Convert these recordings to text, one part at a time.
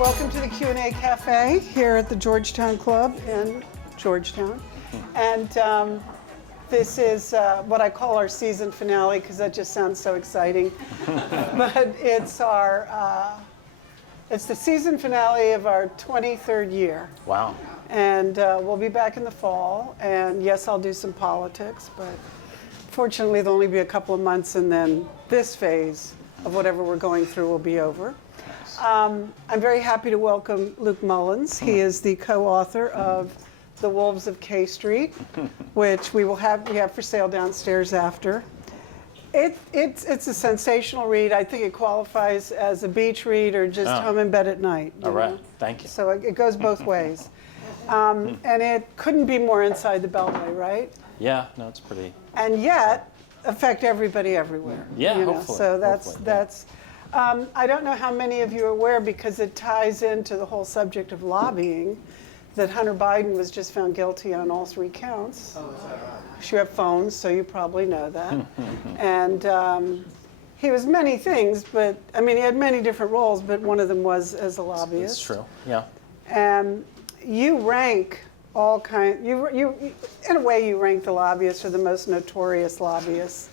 Welcome to the Q&A Cafe here at the Georgetown Club in Georgetown. And this is what I call our season finale because that just sounds so exciting. But it's the season finale of our 23rd year. Wow. And we'll be back in the fall. And yes, I'll do some politics, but fortunately there'll only be a couple of months and then this phase of whatever we're going through will be over. I'm very happy to welcome Luke Mullins. He is the co-author of The Wolves of K Street, which we have for sale downstairs after. It's a sensational read. I think it qualifies as a beach read or just home in bed at night. All right, thank you. So it goes both ways. And it couldn't be more inside the Beltway, right? Yeah, no, it's pretty. And yet, affect everybody everywhere. Yeah, hopefully. So that's. I don't know how many of you are aware, because it ties into the whole subject of lobbying, that Hunter Biden was just found guilty on all 3 counts. Oh, is that right? You have phones, so you probably know that. And he was many things, but I mean, he had many different roles, but one of them was as a lobbyist. That's true, yeah. And you rank all kinds, you in a way, you rank the lobbyists or the most notorious lobbyists.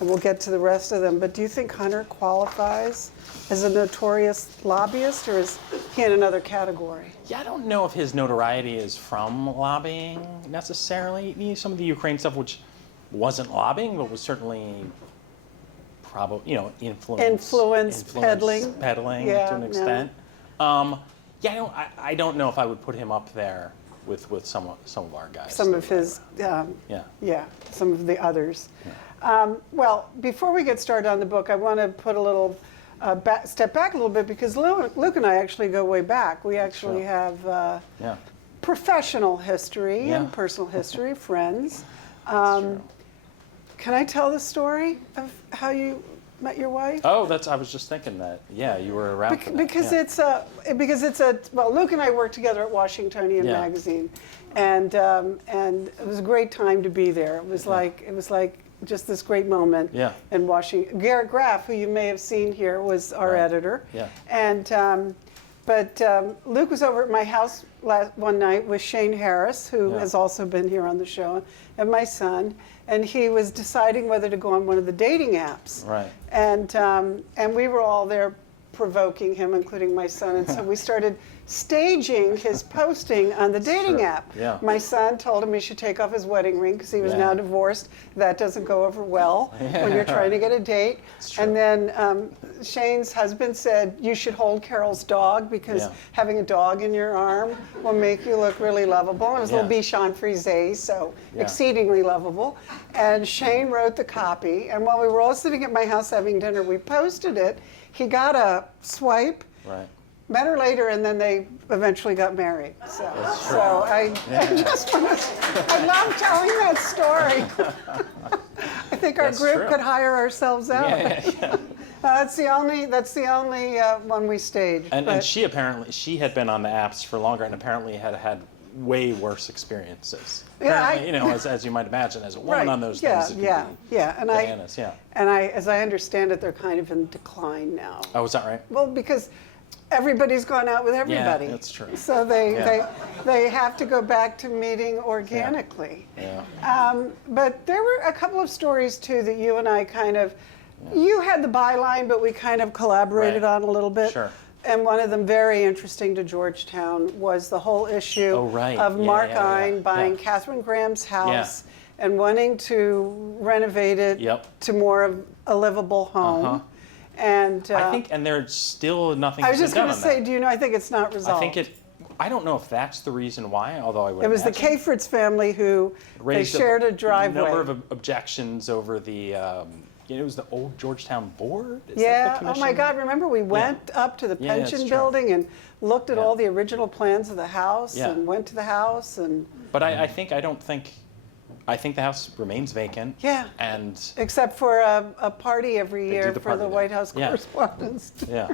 And we'll get to the rest of them. But do you think Hunter qualifies as a notorious lobbyist, or is he in another category? Yeah, I don't know if his notoriety is from lobbying necessarily. Some of the Ukraine stuff, which wasn't lobbying, but was certainly probably, influence peddling to an extent. No. I don't know if I would put him up there with some of our guys. Some of his, some of the others. Yeah. Well, before we get started on the book, I want to put a little step back a little bit, because Luke and I actually go way back. We actually have professional history and personal history, friends. Can I tell the story of how you met your wife? Oh, I was just thinking that. Yeah, you were around for that. Because well, Luke and I worked together at Washingtonian magazine, and it was a great time to be there. It was like just this great moment in Washington. Garrett Graff, who you may have seen here, was our editor. Yeah. And but Luke was over at my house one night with Shane Harris, who has also been here on the show, and my son. And he was deciding whether to go on one of the dating apps. Right. And we were all there provoking him, including my son. And so we started staging his posting on the dating app. Yeah. My son told him he should take off his wedding ring because he was now divorced. That doesn't go over well when you're trying to get a date. And then Shane's husband said, you should hold Carol's dog because having a dog in your arm will make you look really lovable. And it was a little Bichon Frise, so exceedingly lovable. And Shane wrote the copy. And while we were all sitting at my house having dinner, we posted it. He got a swipe. Right. Met her later, and then they eventually got married. So I just want to, I love telling that story. I think our group could hire ourselves out. That's the only one we staged. And she had been on the apps for longer, and apparently had way worse experiences. Apparently, as you might imagine, as a woman on those things. And as I understand it, they're kind of in decline now. Oh, is that right? Well, because everybody's gone out with everybody. Yeah, that's true. So they have to go back to meeting organically. But there were a couple of stories too that you and I kind of, you had the byline, but we kind of collaborated on a little bit. Sure. And one of them, very interesting to Georgetown, was the whole issue of Mark Ine buying Katharine Graham's house and wanting to renovate it to more of a livable home. And I think, and there's still nothing. I was just going to say, do you know? I think it's not resolved. I don't know if that's the reason why. Although I would. It was the Kafritz family who they shared a driveway. A number of objections over the. It was the old Georgetown board. Is that the commission? Oh my God! Remember, we went up to the pension building and looked at all the original plans of the house and went to the house and. But I think the house remains vacant. Yeah. And except for a party every year for the White House correspondents. Yeah.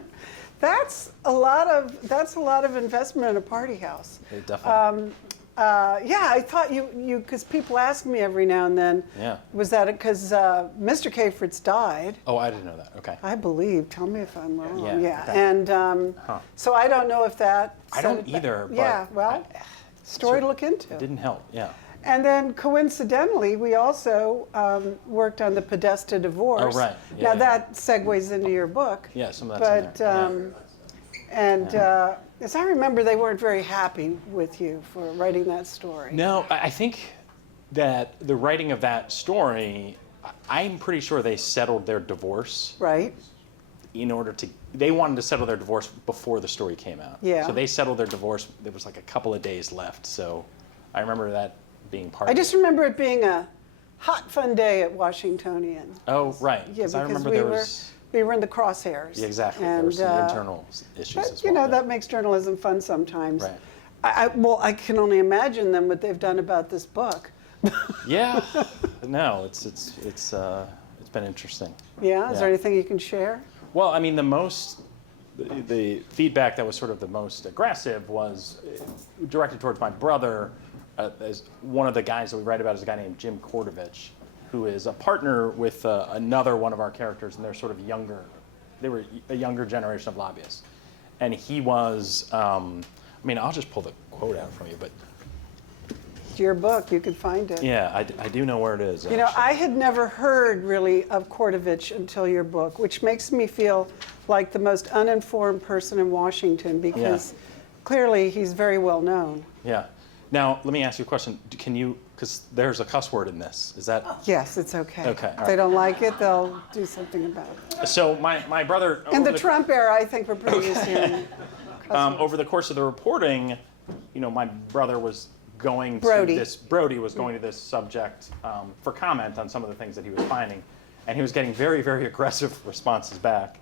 That's a lot of investment in a party house. Definitely. Yeah, I thought you because people ask me every now and then. Yeah. Was that because Mr. Kafritz died? Oh, I didn't know that. Okay. I believe. Tell me if I'm wrong. Yeah, okay. And so I don't know if that. I don't either. But Yeah. Well, story to look into. It didn't help. Yeah. And then coincidentally, we also worked on the Podesta divorce. Oh, right. Yeah, Now yeah. that segues into your book. Yeah, some of that's in there. As I remember, they weren't very happy with you for writing that story. No, I think that the writing of that story, I'm pretty sure they settled their divorce Right? they wanted to settle their divorce before the story came out. Yeah. So they settled their divorce. There was like a couple of days left. So I remember that being part I of just it. remember it being a hot, fun day at Washingtonian. Oh, right. Yeah, Because I because remember there was... we were in the crosshairs. Yeah, exactly. There And, were some internal issues but, as you well. know, that makes journalism fun sometimes. Right. Well, I can only imagine then what they've done about this book. Yeah. No, it's been interesting. Yeah? Is there anything you can share? Well, I mean, the feedback that was sort of the most aggressive was directed towards my brother. As one of the guys that we write about is a guy named Jim Kordovich, who is a partner with another one of our characters, and they're sort of younger. They were a younger generation of lobbyists. And he was, I mean, I'll just pull the quote out from you, but It's your book. You could find it. yeah, I do know where it is. You know, I had never heard really of Kordovich until your book, which makes me feel like the most uninformed person in Washington because clearly he's very well known. Yeah. Now, let me ask you a question. Can you, because there's a cuss word in this, is that? Yes, it's okay. Okay, all If right. they don't like it, they'll do something about it. So my brother. In over the Trump era, I think we're pretty used to over the course of the reporting, you know, my brother was going Brody. to this. Brody was going to this subject for comment on some of the things that he was finding, and he was getting very, very aggressive responses back,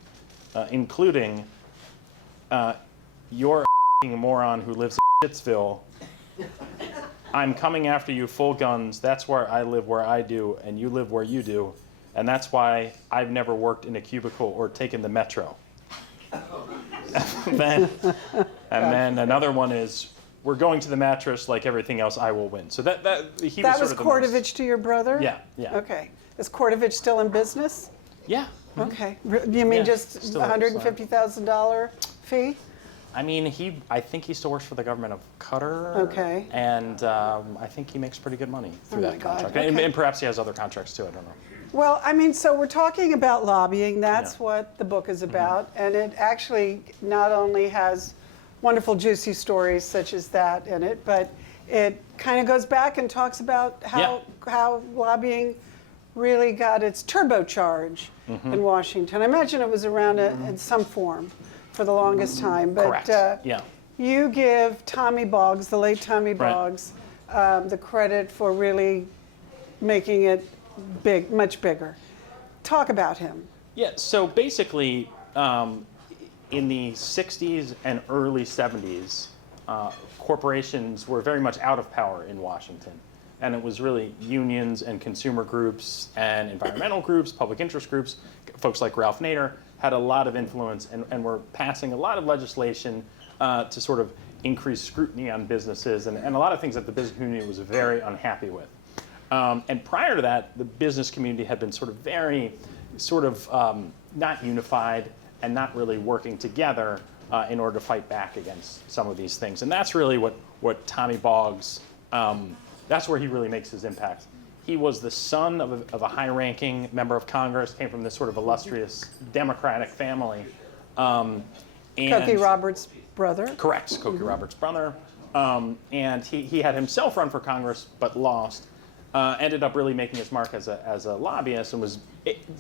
including, "You're a moron who lives in Shittsville. I'm coming after you full guns. That's where I live where I do, and you live where you do, and that's why I've never worked in a cubicle or taken the metro." and then another one is, "We're going to the mattress like everything else. I will win." So that he That was was sort of the Kordovich most, to your brother? Yeah, yeah. Okay. Is Kordovich still in business? Yeah. Okay. You mean Yeah, just still is, $150,000 fee? I mean, I think he still works for the government of Qatar. Okay. And I think he makes pretty good money through Oh my that God, contract. okay. And perhaps he has other contracts too. I don't know. Well, I mean, so we're talking about lobbying. That's Yeah. what the book is about. And it actually not only has wonderful, juicy stories such as that in it, but it kind of goes back and talks about how lobbying really got its turbocharge in Washington. I imagine it was around in some form for the longest time. But Correct. Yeah. you give Tommy Boggs, the late Tommy Right. Boggs, the credit for really making it big, much bigger. Talk about him. Yeah, so basically, in the 60s and early 70s, corporations were very much out of power in Washington. And it was really unions and consumer groups and environmental groups, public interest groups, folks like Ralph Nader had a lot of influence and were passing a lot of legislation to sort of increase scrutiny on businesses and a lot of things that the business community was very unhappy with. And prior to that, the business community had been sort of very, not unified and not really working together in order to fight back against some of these things. And that's really what Tommy Boggs, that's where he really makes his impact. He was the son of a high-ranking member of Congress, came from this sort of illustrious Democratic family. Cokie Roberts' brother. Correct, Cokie Roberts' brother. And he had himself run for Congress, but lost. Ended up really making his mark as a lobbyist and was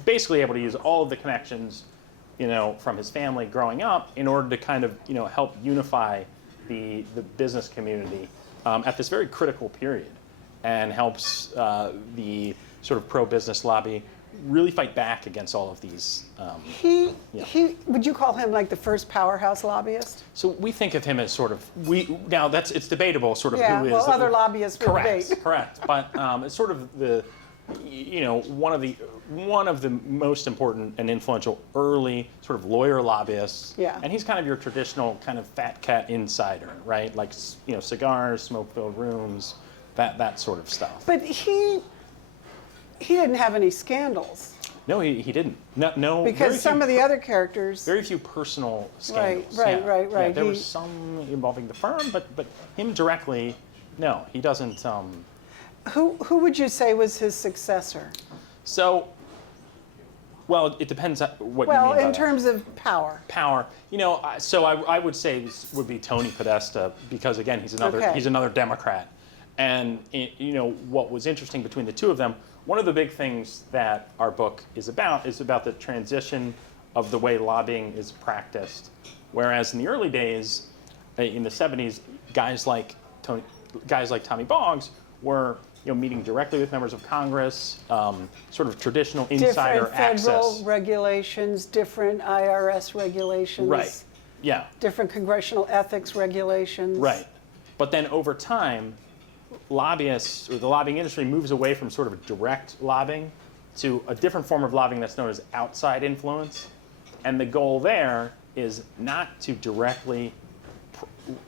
basically able to use all of the connections, you know, from his family growing up in order to kind of, you know, help unify the business community at this very critical period, and helps the sort of pro-business lobby really fight back against all of these. Would you call him like the first powerhouse lobbyist? So we think of him as sort of it's debatable sort of Yeah, who is. well, other lobbyists will Correct, debate. correct. But it's sort of the one of the most important and influential early sort of lawyer lobbyists. Yeah. And he's kind of your traditional kind of fat cat insider, right? Like, cigars, smoke-filled rooms, that sort of stuff. But he didn't have any scandals. No, he didn't. No. Because some of the other characters. Very few personal scandals. Right. Yeah, there was some involving the firm, but him directly, no, he doesn't. Who would you say was his successor? So, well, it depends on what you mean by Well, in that. terms of power. Power. I would say this would be Tony Podesta, because again, he's another Democrat. And what was interesting between the two of them, one of the big things that our book is about the transition of the way lobbying is practiced. Whereas in the early days, in the 70s, guys like Tommy Boggs were meeting directly with members of Congress, sort of traditional insider Different federal access. regulations, different IRS regulations. Right. Yeah. Different congressional ethics regulations. Right. But then over time, lobbyists or the lobbying industry moves away from sort of direct lobbying to a different form of lobbying that's known as outside influence. And the goal there is not to directly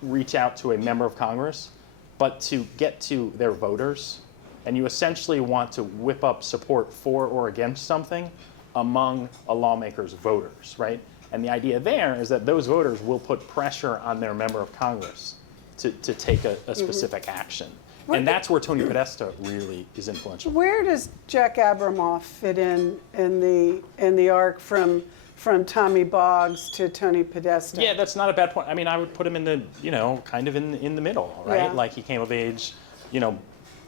reach out to a member of Congress, but to get to their voters. And you essentially want to whip up support for or against something among a lawmaker's voters, right? And the idea there is that those voters will put pressure on their member of Congress to take a specific action. And that's where Tony Podesta really is influential. Where does Jack Abramoff fit in the arc from Tommy Boggs to Tony Podesta? Yeah, that's not a bad point. I mean, I would put him in the, kind of in the middle, right? Yeah. Like he came of age,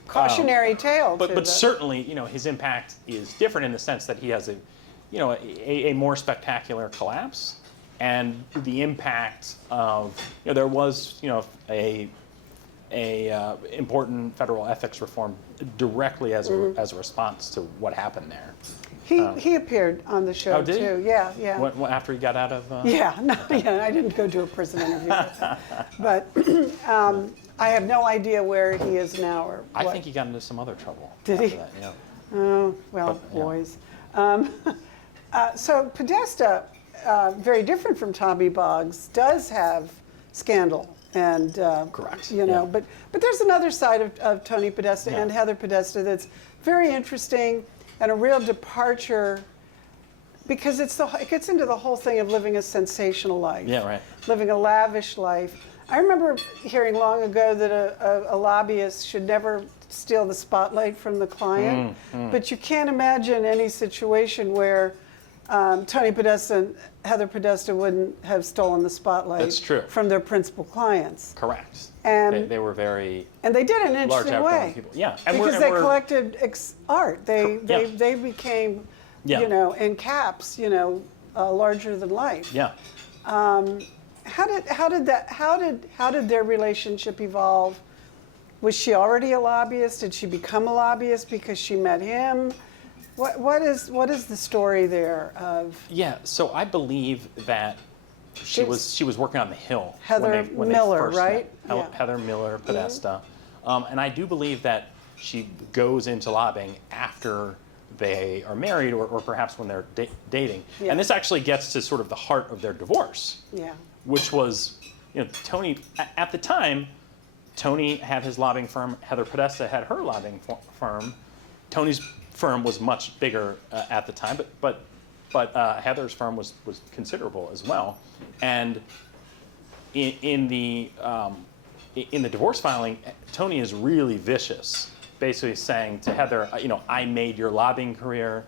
Cautionary tale. But certainly, his impact is different in the sense that he has a more spectacular collapse, and the impact of there was a important federal ethics reform directly as a response to what happened there. He appeared on the show did he? too. Yeah. What, after he got out of? I didn't go to a prison interview, but I have no idea where he is now or what. I think he got into some other trouble. Did he? That, yeah. Oh, well, But, yeah. boys. So Podesta, very different from Tommy Boggs, does have scandal. And Correct. but there's another side of Tony Podesta and Heather Podesta that's very interesting and a real departure, because it gets into the whole thing of living a sensational life. Yeah, right. Living a lavish life. I remember hearing long ago that a lobbyist should never steal the spotlight from the client, but you can't imagine any situation where Tony Podesta and Heather Podesta wouldn't have stolen the spotlight That's true. from their principal clients. Correct. And they were very and they did it in an large interesting outgoing way. people. Yeah, Because they collected art. They became, Yeah. in caps, larger than life. Yeah. How did their relationship evolve? Was she already a lobbyist? Did she become a lobbyist because she met him? What is the story there of? Yeah, so I believe that she was working on the Hill. Heather when they Miller, first right? met. Yeah. Heather Miller Podesta. And I do believe that she goes into lobbying after they are married or perhaps when they're dating. Yeah. And this actually gets to sort of the heart of their divorce, Yeah. which was, Tony, at the time, Tony had his lobbying firm, Heather Podesta had her lobbying firm. Tony's firm was much bigger at the time, but Heather's firm was considerable as well. And in the divorce filing, Tony is really vicious, basically saying to Heather, I made your lobbying career.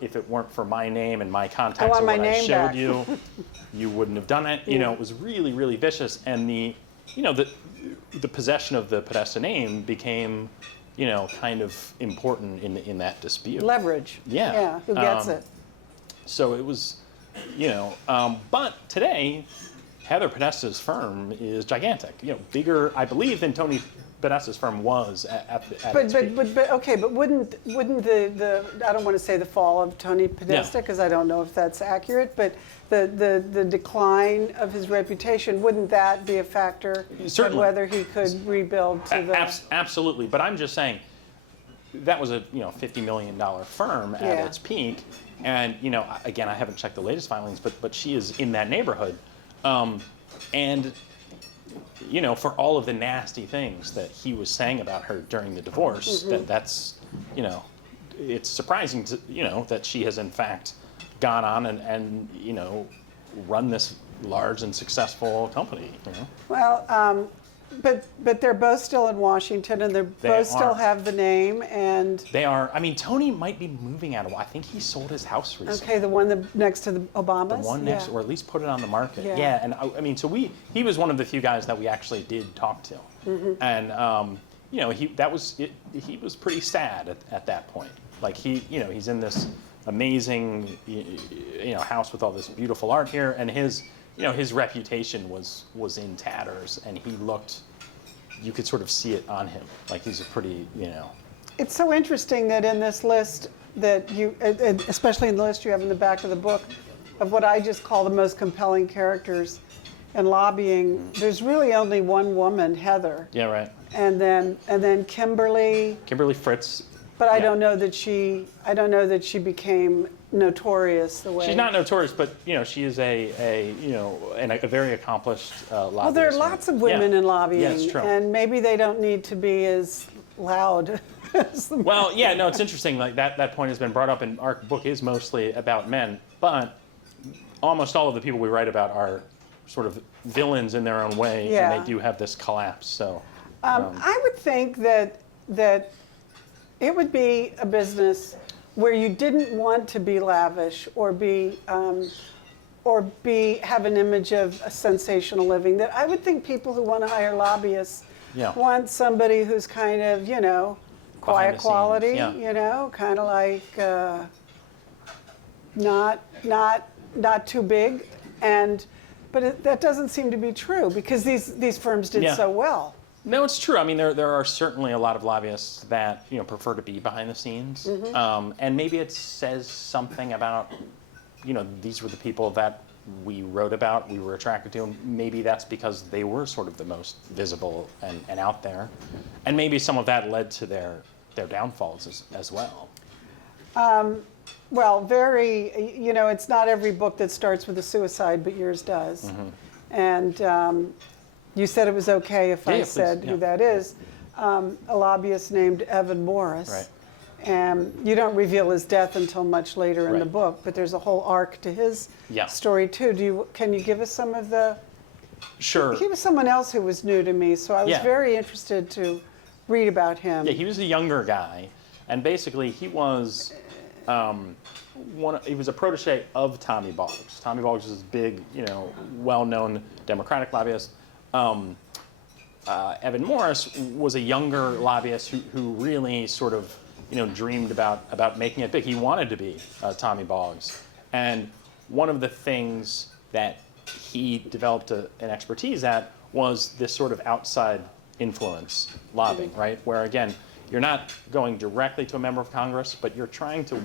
If it weren't for my name and my contacts and what I showed you, you wouldn't have done it. It was really, really vicious. And the possession of the Podesta name became, kind of important in that dispute. Leverage. Yeah. Yeah. Who gets it? So it was, but today, Heather Podesta's firm is gigantic. Bigger, I believe, than Tony Podesta's firm was at its peak. But wouldn't the I don't want to say the fall of Tony Podesta because I don't know if that's accurate, but the decline of his reputation, wouldn't that be a factor Certainly. of whether he could rebuild to the? Absolutely, but I'm just saying, that was a $50 million firm at Yeah. its peak, and again, I haven't checked the latest filings, but she is in that neighborhood, and for all of the nasty things that he was saying about her during the divorce, that's it's surprising to that she has in fact gone on and run this large and successful company. Well, but they're both still in Washington, and they both still have the name. And they are. I mean, Tony might be moving out of. I think he sold his house recently. okay, the one next to the Obamas. The one next, or at least put it on the market. Yeah. And I mean, so he was one of the few guys that we actually did talk to, and he was pretty sad at that point. Like he's in this amazing house with all this beautiful art here, and his reputation was in tatters, and you could sort of see it on him. Like he's a pretty It's so interesting that in this list that you, especially in the list you have in the back of the book, of what I just call the most compelling characters in lobbying, there's really only one woman, Heather. Yeah, right. And then Kimberly. Kimberly Fritz. But I don't know that she became notorious the way. She's not notorious, but she is a very accomplished lobbyist. Well, there are lots of women in lobbying, yeah, it's true. and maybe they don't need to be as loud. Well, yeah, no, it's interesting. Like that point has been brought up, and our book is mostly about men, but almost all of the people we write about are sort of villains in their own way, Yeah. and they do have this collapse. So, I would think that it would be a business where you didn't want to be lavish or have an image of a sensational living. That I would think people who want to hire lobbyists want somebody who's kind of quiet quality, kind of like not too big, but that doesn't seem to be true because these firms did so well. No, it's true. I mean, there are certainly a lot of lobbyists that prefer to be behind the scenes, and maybe it says something about these were the people that we wrote about, we were attracted to, and maybe that's because they were sort of the most visible and out there, and maybe some of that led to their downfalls as well. Well, it's not every book that starts with a suicide, but yours does, and. You said it was okay if I said who that is. A lobbyist named Evan Morris. Right. And you don't reveal his death until much later in the book, but there's a whole arc to his story too. Can you give us some of the? Sure. He was someone else who was new to me, so I was very interested to read about him. Yeah, he was a younger guy, and basically he was he was a protege of Tommy Boggs. Tommy Boggs was this big, well-known Democratic lobbyist. Evan Morris was a younger lobbyist who really sort of dreamed about making it big. He wanted to be Tommy Boggs, and one of the things that he developed an expertise at was this sort of outside influence lobbying, right? Where again, you're not going directly to a member of Congress, but you're trying to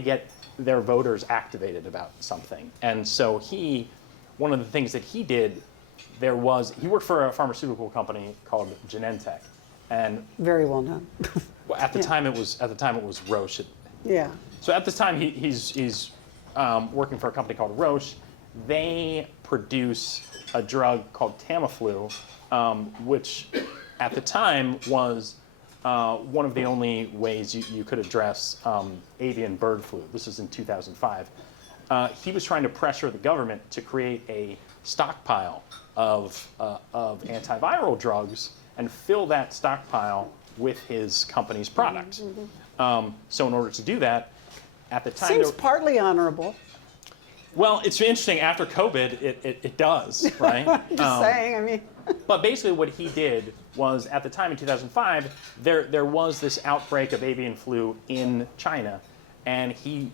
get their voters activated about something. And so one of the things that he did, he worked for a pharmaceutical company called Genentech, and very well known. at the time it was Roche. Yeah. So at this time he's working for a company called Roche. They produce a drug called Tamiflu, which at the time was one of the only ways you could address avian bird flu. This is in 2005. He was trying to pressure the government to create a stockpile of antiviral drugs and fill that stockpile with his company's product. So in order to do that, at the time... Seems partly honorable. Well, it's interesting. After COVID, it does, right? Just saying, I mean... But basically what he did was, at the time in 2005, there was this outbreak of avian flu in China, and he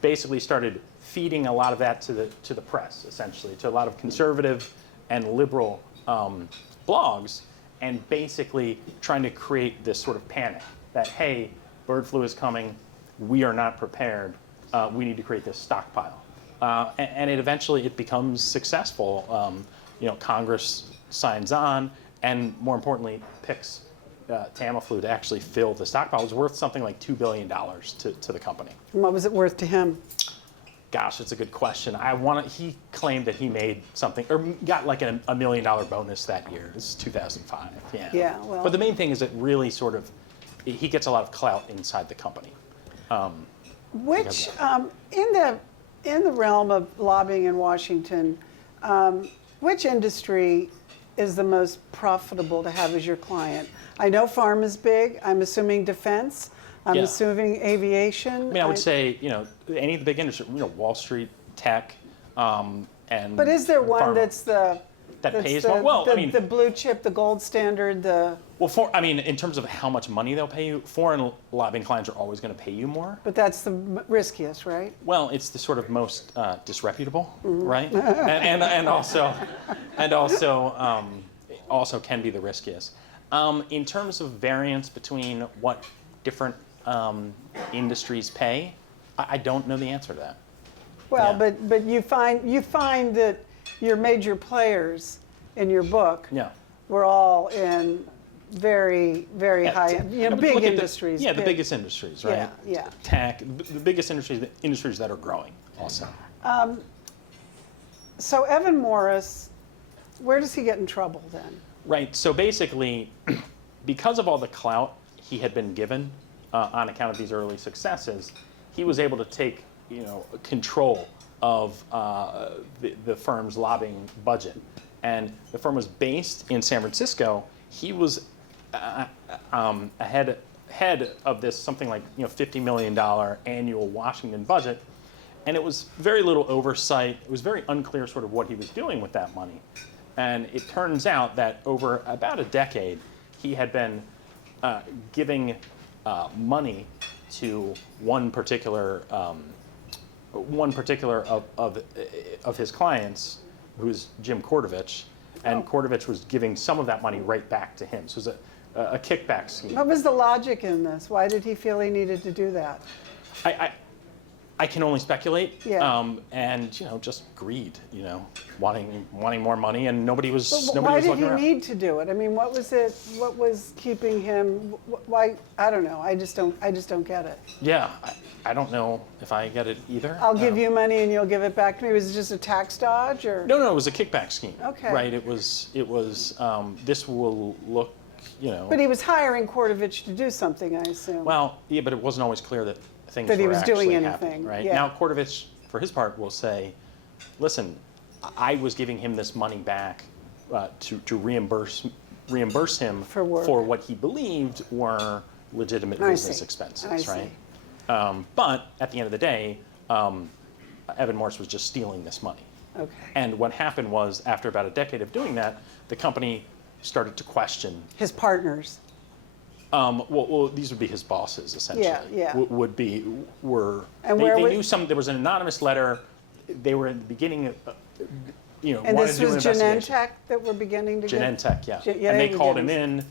basically started feeding a lot of that to the press, essentially, to a lot of conservative and liberal blogs, and basically trying to create this sort of panic that, hey, bird flu is coming, we are not prepared, we need to create this stockpile. And it becomes successful. Congress signs on, and more importantly, picks Tamiflu to actually fill the stockpile was worth something like $2 billion to the company. And what was it worth to him? Gosh, it's a good question. He claimed that he made something, or got like a $1 million bonus that year. This is 2005. Yeah. Yeah, well. But the main thing is that really sort of, he gets a lot of clout inside the company. Which, in the realm of lobbying in Washington, which industry is the most profitable to have as your client? I know farm is big. I'm assuming defense. I'm assuming aviation. I mean, I would say, any of the big industries, Wall Street, tech, and. But is there one pharma. that's the that pays more? Well, the blue chip, the gold standard, the. Well, in terms of how much money they'll pay you, foreign lobbying clients are always going to pay you more. But that's the riskiest, right? Well, it's the sort of most disreputable, right? and also can be the riskiest. In terms of variance between what different industries pay, I don't know the answer to that. Well, Yeah. but you find that your major players in your book were all in very, very high, big industries. The biggest industries, right? Yeah. Tech, the biggest industries that are growing also. So Evan Morris, where does he get in trouble then? Right, so basically, because of all the clout he had been given on account of these early successes, he was able to take control of the firm's lobbying budget. And the firm was based in San Francisco. He was head of this something like $50 million annual Washington budget, and it was very little oversight. It was very unclear sort of what he was doing with that money. And it turns out that over about a decade, he had been giving money to one particular of his clients, who's Jim Kordovich, and Kordovich was giving some of that money right back to him. So it was a kickback scheme. What was the logic in this? Why did he feel he needed to do that? I can only speculate. Yeah. And just greed. Wanting more money, and nobody was Why did looking he around. need to do it? I mean, what was it? What was keeping him? Why? I don't know. I just don't get it. Yeah, I don't know if I get it either. I'll give you money and you'll give it back to me. Was it just a tax dodge or? No, it was a kickback scheme. Okay. Right. It was. This will look. But he was hiring Kordovich to do something, I assume. Well, yeah, but it wasn't always clear that things That he were was actually doing happening, anything, right? yeah. Now, Kordovich, for his part, will say, listen, I was giving him this money back to reimburse him For work. for what he believed were legitimate I business see. expenses, I right? see. But at the end of the day, Evan Morris was just stealing this money. Okay. And what happened was, after about a decade of doing that, the company started to question. His partners. Well, these would be his bosses, essentially. Yeah. They knew there was an anonymous letter. They were in the beginning of, And wanted this to do an was investigation. Genentech that we're beginning to get? Genentech, yeah. Yeah, And they you called did. him in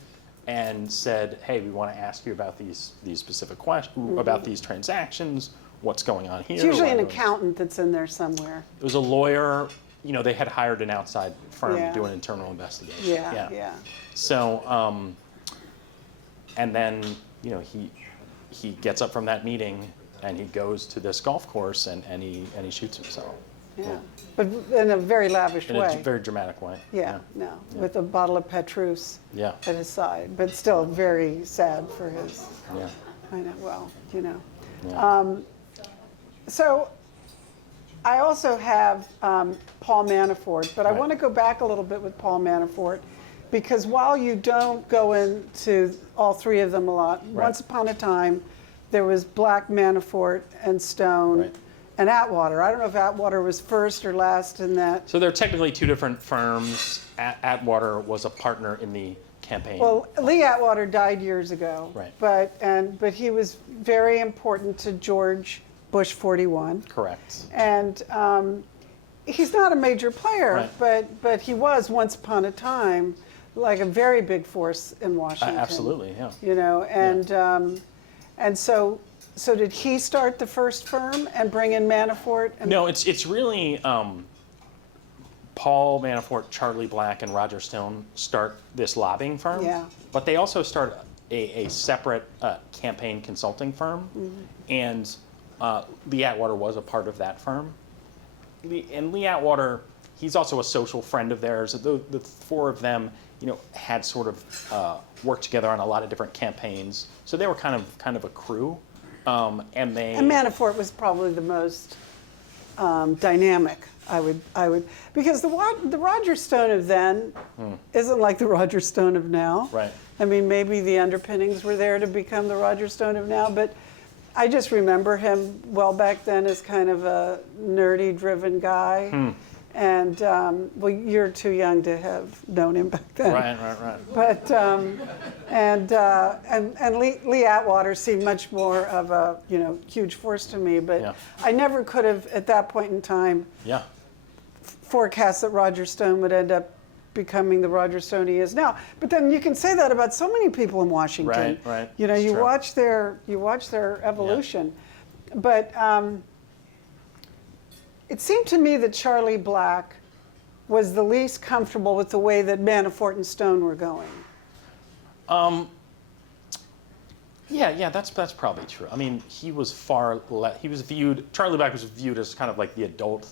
and said, hey, we want to ask you about these specific questions, about these transactions, what's going on here. It's usually an why- accountant that's in there somewhere. It was a lawyer. They had hired an outside firm Yeah. to do an internal investigation. Yeah. So, and then, he gets up from that meeting and he goes to this golf course and he shoots himself. Yeah. But in a very lavish In way. a very dramatic way. Yeah, with a bottle of Petrus Yeah. at his side, but still very sad for his. Yeah. I know. Well, Yeah. So I also have Paul Manafort, but I Right. want to go back a little bit with Paul Manafort, because while you don't go into all three of them a lot, once upon a time there was Black, Manafort, and Stone. Right. And Atwater. I don't know if Atwater was first or last in that. So they're technically two different firms. Atwater was a partner in the campaign. Well, Lee Atwater died years ago. Right. But he was very important to George Bush 41. Correct. And he's not a major player, Right. but he was once upon a time like a very big force in Washington. Absolutely, yeah. And so did he start the first firm and bring in Manafort? And No, it's really Paul Manafort, Charlie Black, and Roger Stone start this lobbying firm. Yeah. But they also start a separate campaign consulting firm, and Lee Atwater was a part of that firm. Lee Atwater, he's also a social friend of theirs. The four of them, had sort of worked together on a lot of different campaigns. So they were kind of a crew, and Manafort was probably the most dynamic. I would because the Roger Stone of then isn't like the Roger Stone of now. Right. I mean, maybe the underpinnings were there to become the Roger Stone of now, but I just remember him well back then as kind of a nerdy, driven guy. And well, you're too young to have known him back then. Right. But and Lee Atwater seemed much more of a huge force to me. But Yeah. I never could have at that point in time Yeah. forecast that Roger Stone would end up becoming the Roger Stone he is now. But then you can say that about so many people in Washington. Right. You It's true. watch their evolution. But it seemed to me that Charlie Black was the least comfortable with the way that Manafort and Stone were going. Yeah, that's probably true. I mean, he was Charlie Black was viewed as kind of like the adult,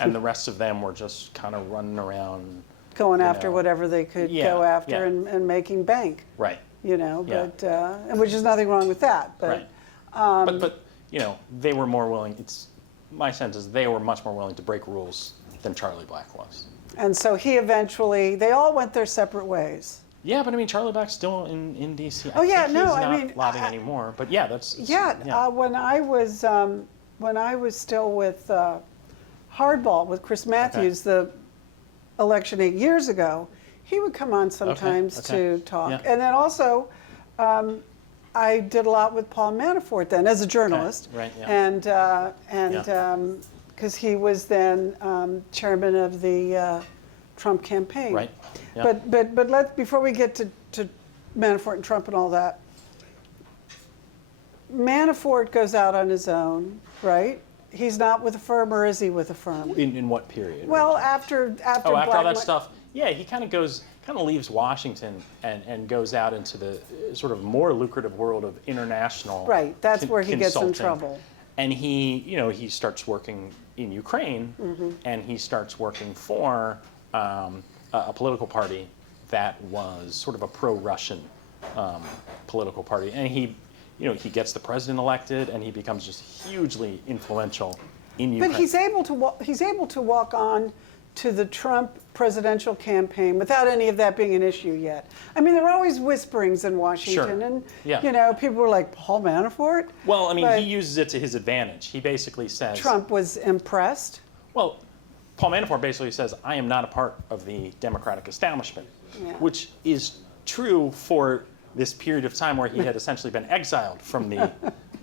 and the rest of them were just kind of running around. Going after whatever they could go after and making bank. Right. But and which is nothing wrong with that. But, right. But they were more willing. My sense is they were much more willing to break rules than Charlie Black was. And so they all went their separate ways. Yeah, but I mean, Charlie Black's still in D.C. Oh yeah, he's not lobbying anymore. But yeah, when I was still with Hardball with Chris Matthews, the election 8 years ago, he would come on sometimes to talk. Yeah. And then also, I did a lot with Paul Manafort then as a journalist. Okay. Right. Yeah. And because he was then chairman of the Trump campaign. Right. Yeah. But before we get to Manafort and Trump and all that, Manafort goes out on his own, right? He's not with a firm, or is he with a firm? In what period? Well, after after all that stuff. Yeah, he kind of leaves Washington and goes out into the sort of more lucrative world of international. Right, that's where he gets in consulting. trouble. And he starts working in Ukraine, and he starts working for a political party that was sort of a pro-Russian political party, and he gets the president elected, and he becomes just hugely influential in Ukraine. But he's able to walk on to the Trump presidential campaign without any of that being an issue yet. I mean, there are always whisperings in Washington, and people were like, Paul Manafort? Well, I mean, he uses it to his advantage. He basically says... Trump was impressed? Well, Paul Manafort basically says, I am not a part of the Democratic establishment, which is true for this period of time where he had essentially been exiled from the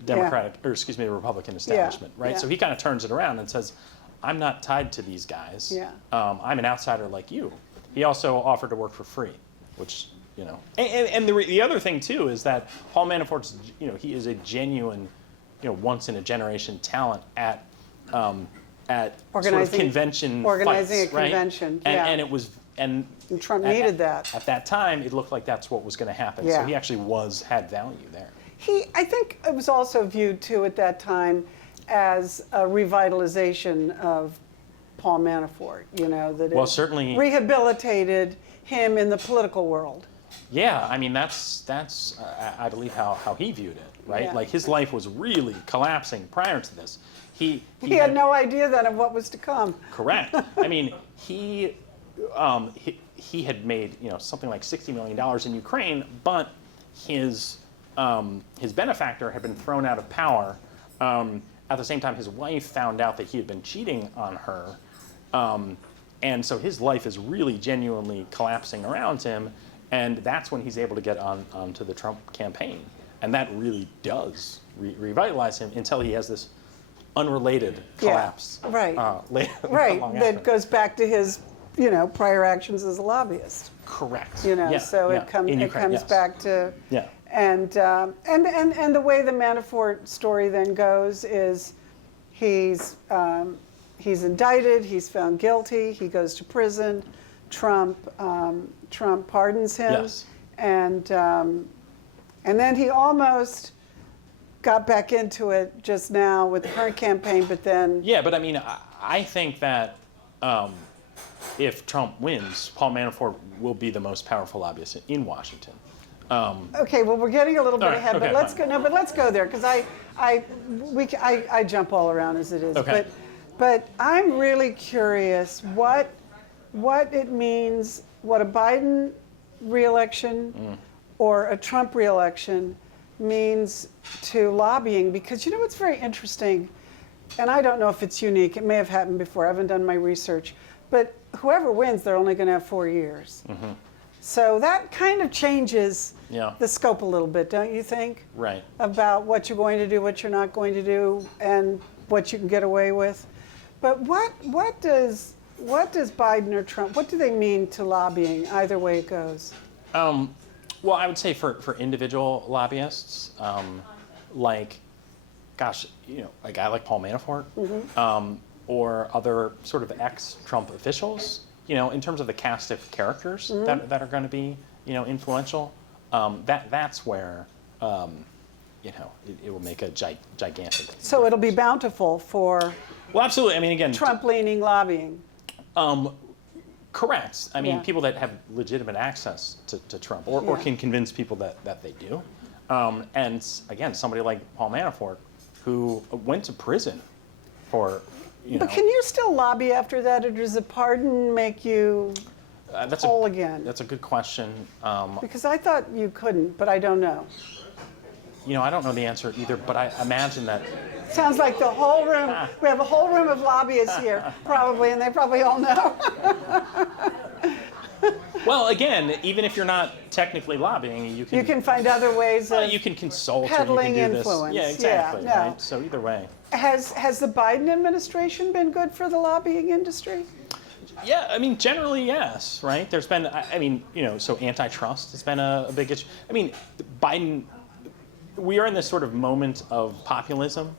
the Republican establishment, right? Yeah. So he kind of turns it around and says, I'm not tied to these guys. Yeah. I'm an outsider like you. He also offered to work for free, which, and the other thing too is that Paul Manafort's, he is a genuine, once in a generation talent at sort of convention organizing fights, a convention, right? yeah. And it was, and Trump needed that. At that time, it looked like that's what was going to happen. Yeah. So he actually had value there. I think it was also viewed too at that time as a revitalization of Paul Manafort, that certainly rehabilitated him in the political world. Yeah, I mean that's I believe how he viewed it, right? Yeah. Like his life was really collapsing prior to this. He had no idea then of what was to come. Correct. I mean, he had made something like $60 million in Ukraine, but his benefactor had been thrown out of power. At the same time, his wife found out that he had been cheating on her, and so his life is really genuinely collapsing around him, and that's when he's able to get onto the Trump campaign, and that really does revitalize him until he has this unrelated collapse. Yeah, right. Right. That goes back to his, prior actions as a lobbyist. Correct. So it comes back to. Yeah. And the way the Manafort story then goes is he he's indicted, he's found guilty, he goes to prison. Trump pardons him, Yes. and then he almost got back into it just now with the current campaign, but then Yeah, but I mean, I think that if Trump wins, Paul Manafort will be the most powerful lobbyist in Washington. okay, well, we're getting a little bit All right, ahead, okay, but let's fine. go. No, but let's go there because I jump all around as it is. Okay. But I'm really curious what it means, what a Biden reelection or a Trump reelection means to lobbying, because you know what's very interesting, and I don't know if it's unique. It may have happened before. I haven't done my research, but whoever wins, they're only going to have 4 years. So that kind of changes Yeah. the scope a little bit, don't you think? Right. About what you're going to do, what you're not going to do, and what you can get away with. But what does Biden or Trump, what do they mean to lobbying, either way it goes? Well, I would say for individual lobbyists, like, gosh, you know, a guy like Paul Manafort, or other sort of ex-Trump officials, you know, in terms of the cast of characters that are going to be, you know, influential, that's where, you know, it will make a gigantic. So it'll be bountiful for Well, absolutely. I mean, again, Trump-leaning lobbying. correct. I mean, Yeah. people that have legitimate access to Trump or Yeah. can convince people that they do. And again, somebody like Paul Manafort, who went to prison for, you know. But can you still lobby after that, or does a pardon make you That's whole again? That's a good question. Because I thought you couldn't, but I don't know. You know, I don't know the answer either, but I imagine that. Sounds like the whole room, we have a whole room of lobbyists here, probably, and they probably all know. Well, again, even if you're not technically lobbying, you can. You can find other ways of. You can consult. peddling or you can do influence. This. Yeah, exactly. Yeah, no. Right? So either way. Has the Biden administration been good for the lobbying industry? Yeah, I mean, generally, yes, right? There's been, I mean, you know, so antitrust has been a big issue. I mean, Biden, we are in this sort of moment of populism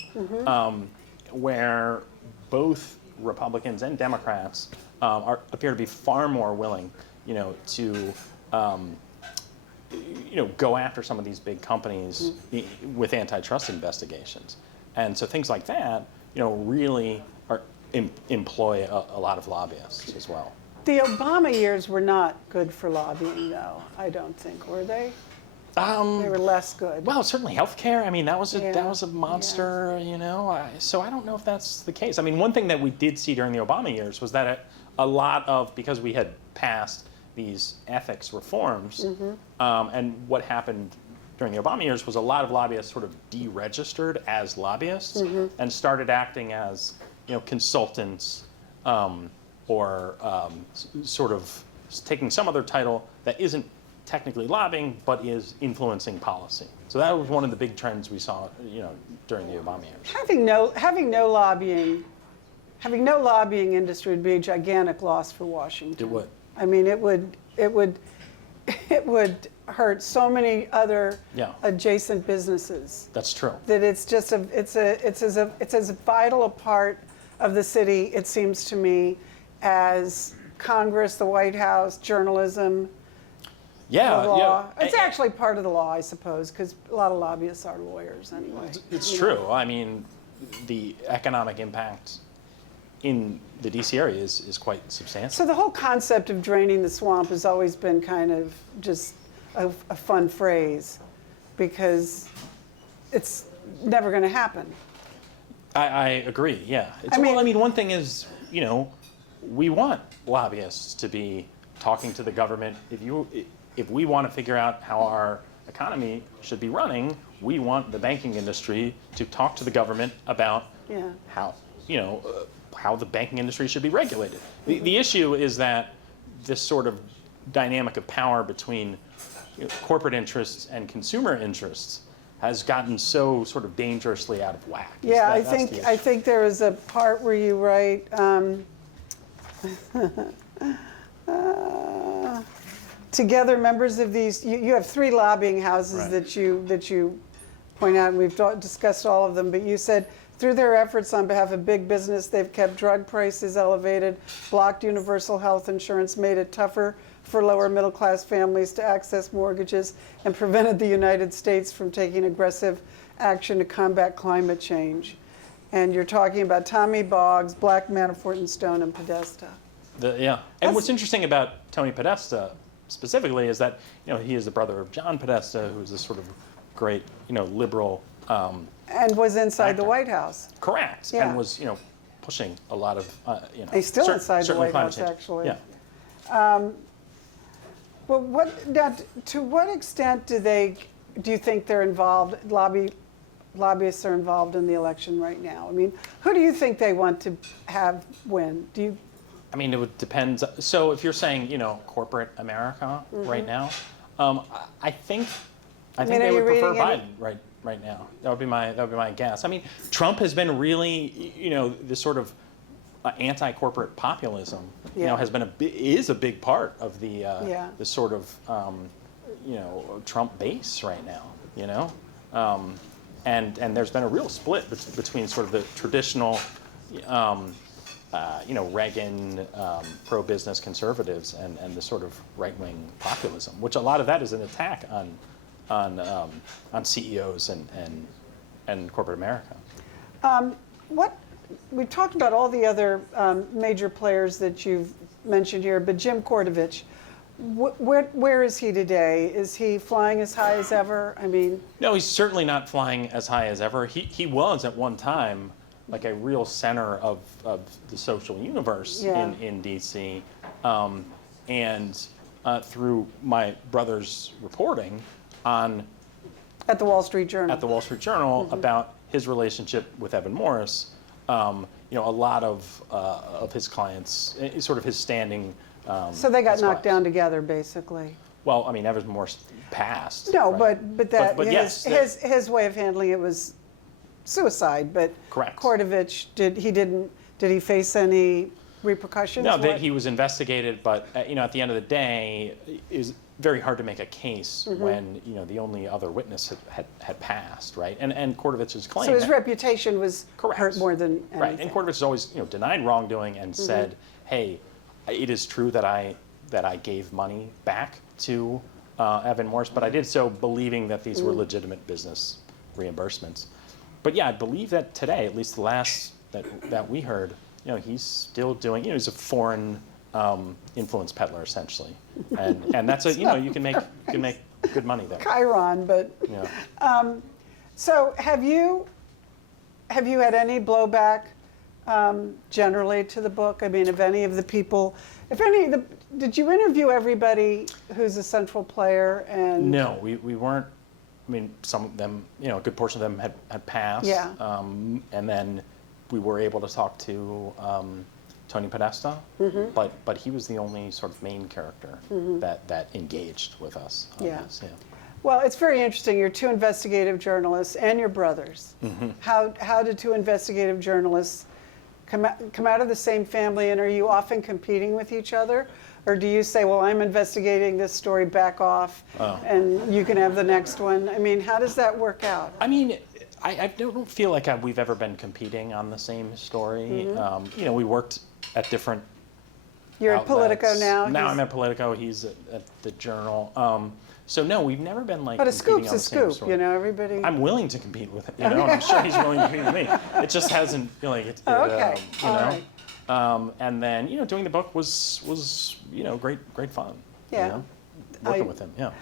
where both Republicans and Democrats appear to be far more willing, you know, to, you know, go after some of these big companies with antitrust investigations. And so things like that, you know, really employ a lot of lobbyists as well. The Obama years were not good for lobbying, though, I don't think, were they? They were less good. Well, certainly healthcare. I mean, that was a Yeah, monster, you know. So I don't know if that's the case. I mean, one thing that we did see during the Obama years was that a lot of, because we had passed these ethics reforms, and what happened during the Obama years was a lot of lobbyists sort of deregistered as lobbyists and started acting as, you know, consultants or sort of taking some other title that isn't technically lobbying but is influencing policy. So that was one of the big trends we saw, you know, during the Obama years. Having no lobbying industry would be a gigantic loss for Washington. It would. I mean, it would hurt so many other adjacent businesses. That's true. That it's just it's as vital a part of the city, it seems to me, as Congress, the White House, journalism, the law. It's actually part of the law, I suppose, because a lot of lobbyists are lawyers anyway. It's you true. know. I mean, the economic impact in the DC area is quite substantial. So the whole concept of draining the swamp has always been kind of just a fun phrase, because it's never going to happen. I agree, yeah. I mean, one thing is, you know, we want lobbyists to be talking to the government. If we want to figure out how our economy should be running, we want the banking industry to talk to the government about how, you know, how the banking industry should be regulated. The issue is that this sort of dynamic of power between, you know, corporate interests and consumer interests has gotten so sort of dangerously out of whack. Yeah, I think there is a part where you write, together members of these, you have 3 lobbying houses that you point out, and we've discussed all of them, but you said through their efforts on behalf of big business, they've kept drug prices elevated, blocked universal health insurance, made it tougher for lower middle class families to access mortgages, and prevented the United States from taking aggressive action to combat climate change. And you're talking about Tommy Boggs, Black, Manafort, and Stone, and Podesta. And what's interesting about Tony Podesta specifically is that he is the brother of John Podesta, who's this sort of great liberal and was inside actor. the White House. Correct. Yeah. And was pushing a lot of He's still inside the White House, change. actually. Yeah. Well, to what extent do you think they're involved? Lobbyists are involved in the election right now. I mean, who do you think they want to have win? I mean, it would depend. So if you're saying, corporate America right now, I think they would prefer Biden right now. That would be my guess. I mean, Trump has been really, this sort of anti-corporate populism, is a big part of the sort of, Trump base right now, and there's been a real split between sort of the traditional, Reagan pro-business conservatives and the sort of right-wing populism, which a lot of that is an attack on CEOs and corporate America. We've talked about all the other major players that you've mentioned here, but Jim Kortovich, where is he today? Is he flying as high as ever? I mean, no, he's certainly not flying as high as ever. He was at one time like a real center of the social universe in DC, and through my brother's reporting at the Wall Street Journal about his relationship with Evan Morris, a lot of his clients, sort of his standing. So they got knocked down together, basically. Well, I mean, Evan Morris passed. No, right? but yes, his way of handling it was suicide. But correct. Kortovich did he face any repercussions? No, he was investigated, but at the end of the day, it was very hard to make a case when the only other witness had passed, right? And Kortovich's claim. So his reputation was correct. hurt more than anything. Right, and Kortovich has always denied wrongdoing and said, "Hey, it is true that I gave money back to Evan Morris, but I did so believing that these were legitimate business reimbursements." But yeah, I believe that today, at least the last that we heard, he's still doing. He's a foreign influence peddler essentially, and that's you can make good money there. Chiron, but so have you had any blowback generally to the book? I mean, did you interview everybody who's a central player? And no, we weren't. I mean, some of them, a good portion of them had passed. Yeah. And then we were able to talk to Tony Podesta, but he was the only sort of main character that engaged with us on this. Yeah. Well, it's very interesting. You're two investigative journalists and your brothers. How did two investigative journalists come out of the same family, and are you often competing with each other? Or do you say, well, I'm investigating this story, back off, and you can have the next one? I mean, how does that work out? I mean, I don't feel like we've ever been competing on the same story. We worked at different You're outlets. at Politico now? Now I'm at Politico. He's at the Journal. So no, we've never been like. But a competing scoop's on a the same scoop, story. everybody. I'm willing to compete with him, and I'm sure he's willing to compete with me. It just hasn't, Okay, you all know. right. And then doing the book was great fun. Yeah. Working with him, yeah.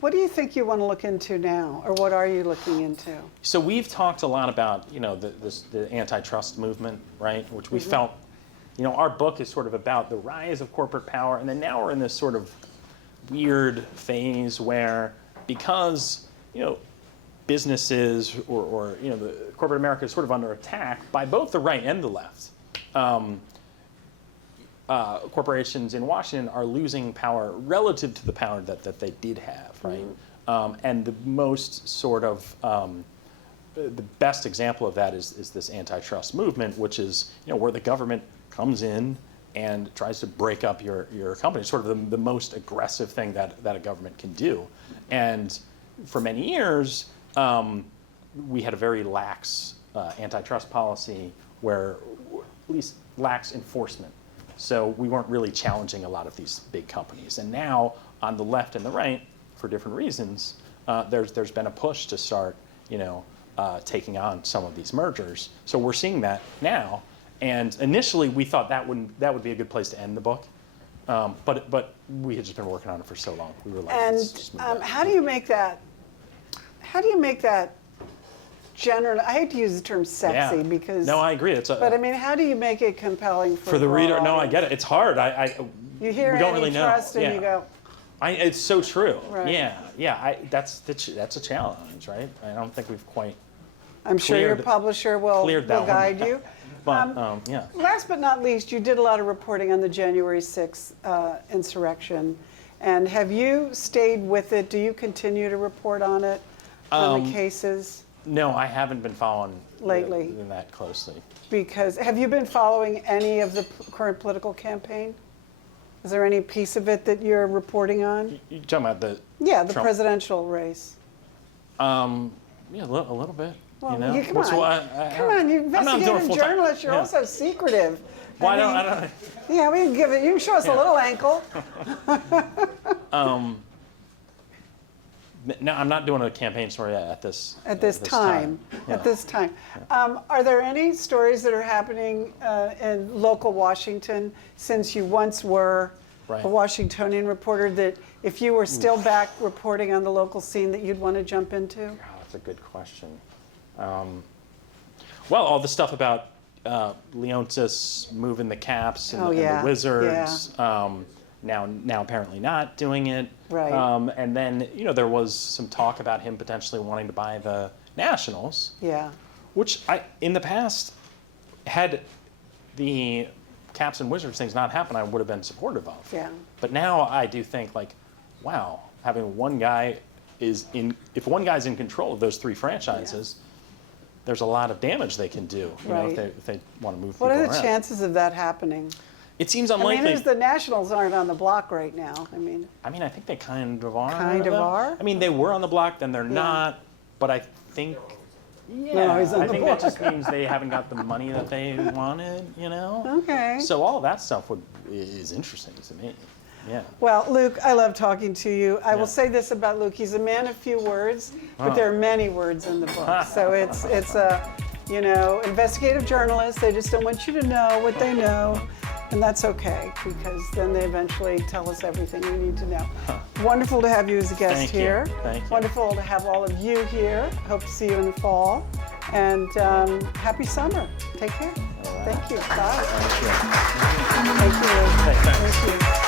What do you think you want to look into now, or what are you looking into? So we've talked a lot about the antitrust movement, right? Which we felt, our book is sort of about the rise of corporate power, and then now we're in this sort of weird phase where, because businesses or the corporate America is sort of under attack by both the right and the left. Corporations in Washington are losing power relative to the power that they did have, right? And the most sort of the best example of that is this antitrust movement, which is where the government comes in and tries to break up your company. It's sort of the most aggressive thing that a government can do. And for many years, we had a very lax antitrust policy where at least lacks enforcement. So we weren't really challenging a lot of these big companies. And now on the left and the right, for different reasons, there's been a push to start, taking on some of these mergers. So we're seeing that now. And initially we thought that would be a good place to end the book. But we had just been working on it for so long. We were like, let's just move on. How do you make that general? I hate to use the term sexy because. No, I agree. But I mean, how do you make it compelling for the reader? broad No, I audience? get it. It's hard. You hear we don't really know. antitrust and you go. It's so true. Right. Yeah. That's a challenge, right? I don't think we've quite. I'm sure your publisher will guide you. But yeah. Last but not least, you did a lot of reporting on the January 6th insurrection. And have you stayed with it? Do you continue to report on it, on the cases? No, I haven't been following lately that closely. Because have you been following any of the current political campaign? Is there any piece of it that you're reporting on? You talking about the the Trump? Presidential race. Yeah, a little bit. Well, you know? come on, you're investigative journalist. You're also secretive. Well, I don't. Yeah, we can give it. You can show us a little ankle. No, I'm not doing a campaign story at this. At this time. Yeah. At this time. Are there any stories that are happening in local Washington since you once were a Washingtonian reporter that if you were still back reporting on the local scene that you'd want to jump into? God, that's a good question. Well, all the stuff about Leontis moving the Caps and, and the Wizards. Now apparently not doing it. Right. And then, there was some talk about him potentially wanting to buy the Nationals. Yeah. Which in the past, had the Caps and Wizards things not happened, I would have been supportive of. Yeah. But now I do think wow, having one guy if one guy's in control of those three franchises, there's a lot of damage they can do, if they want to move people around. What are the chances of that happening? It seems unlikely. The Nationals aren't on the block right now. I mean, I think they kind of are. Kind of are? They were on the block, then they're not. But I think, I think that just means they haven't got the money that they wanted, Okay. So all that stuff is interesting to me. Yeah. Well, Luke, I love talking to you. I will say this about Luke. He's a man of few words, but there are many words in the book. So it's a, investigative journalist. They just don't want you to know what they know. And that's okay, because then they eventually tell us everything we need to know. Wonderful to have you as a guest here. Thank you. Wonderful to have all of you here. Hope to see you in the fall. And happy summer. Take care. All right. Thank you. Bye. Thank you. Thank you. Thanks. Thank you.